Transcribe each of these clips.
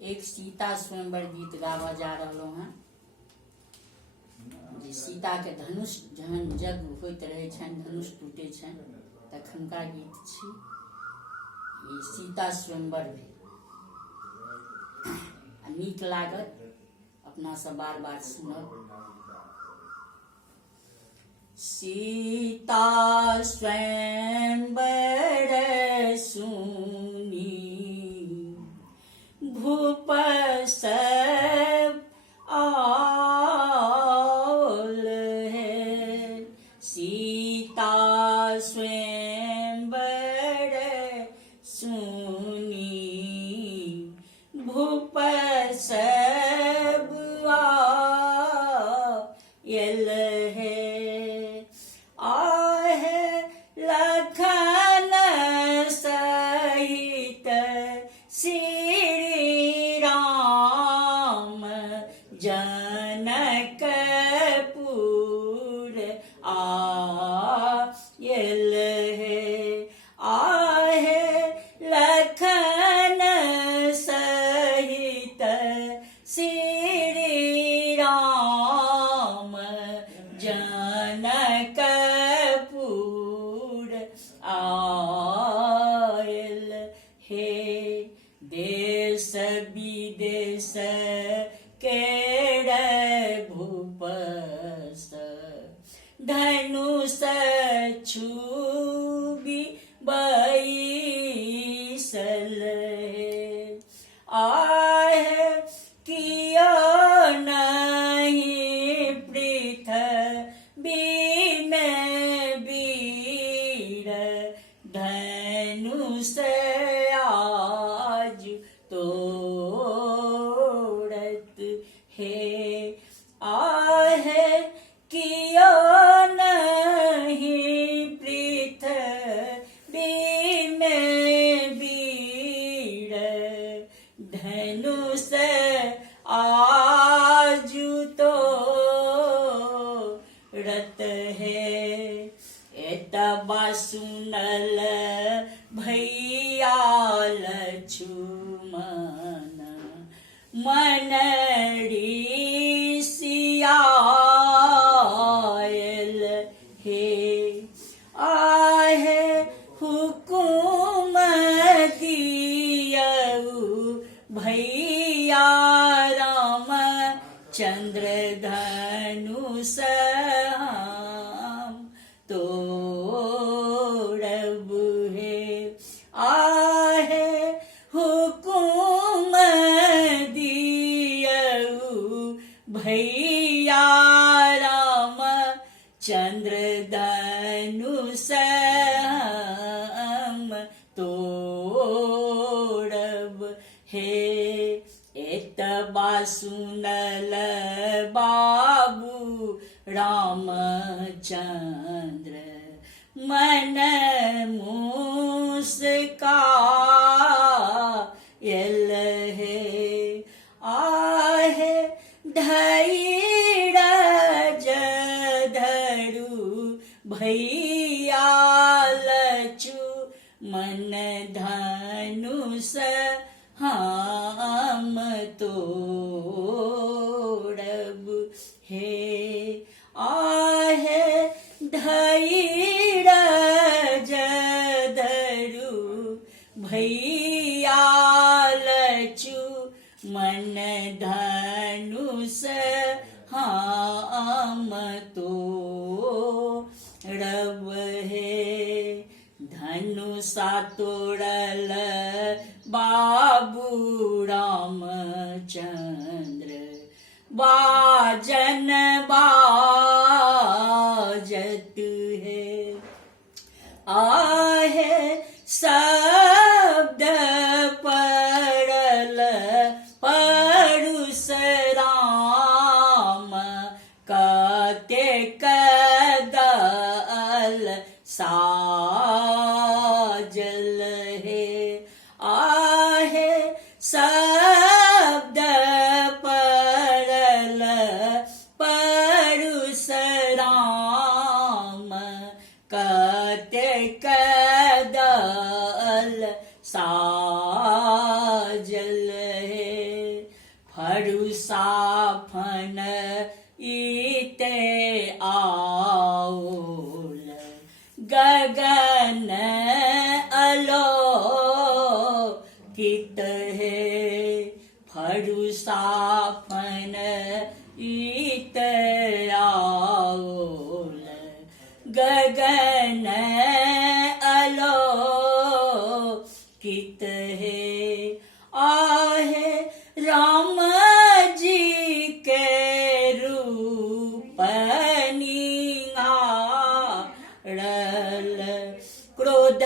एक सीता स्वयंवर गीत गावा जा रहा हैं। जे सीता के धनुष जहन यज्ञ होइत रहे छनि, धनुष टूटे छनि, तखनका गीत छी। ई सीता स्वयंवर भेल। नीक लागत, अपना सब बार बार सुनब। सीता स्वयंवर सुनी भूप सब आल है। सीता स्वयंवर सुनी भूप सब आयल है। आहे लखन सहित श्री राम जनकपुर आयल है। आहे लखन सहित श्री राम जनकपुर आयल हे। देश विदेश केर भूपस धनुष छुबी बैसल है। आहे कियो नहीं पृथ्वी में वीर धनुष आज तोड़त है। आहे कियो नहीं पृथ्वी में वीर धनुष आज तोड़त है। एतबा सुनल भैया लक्ष्मण मन ऋषियायल हे। आहे हुकुम दियऊ भैया राम चंद्र धनुष हम तोड़ब है। आहे हुकुम दियऊ भैया राम चंद्र धनुष हम तोड़ब है। एतबा सुनल बाबू रामचंद्र मन मुस्कायल है। आहे धैर्य धरू भैया लक्ष्मण धनुष हम तोड़ब है। आहे धैर्य धरू भैया लक्ष्मण धनुष हम तोड़ब है। धनुषा तोड़ल बाबू रामचंद्र बाजन बाजत है। आहे शब्द पड़ल परशुराम कतेक दल साजल है। आहे शब्द पड़ल पर साफन ईते आउल गगन अलोकित है फरु साफन ईते आउल गगन अलोकित है आहे राम जी के रूप निहारल क्रोध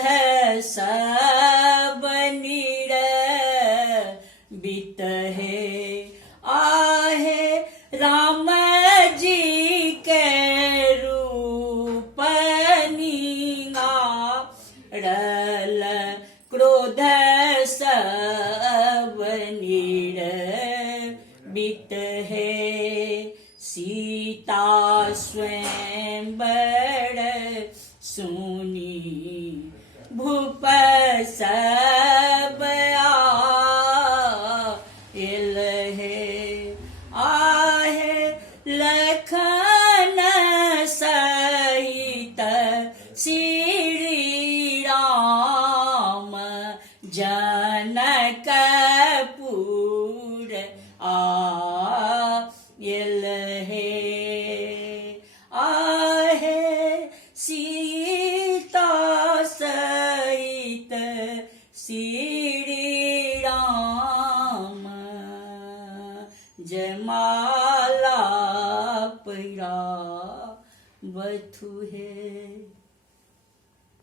सब निरबित है आहे राम जी के रूप निहारल क्रोध सब निरबित है सीता स्वयं बड़ सुनी भूप सब आयल है आहे लखन सहित श्री राम जनकपुर आयल है आहे सीता सहित श्री राम जयमाला पैरा बथु है।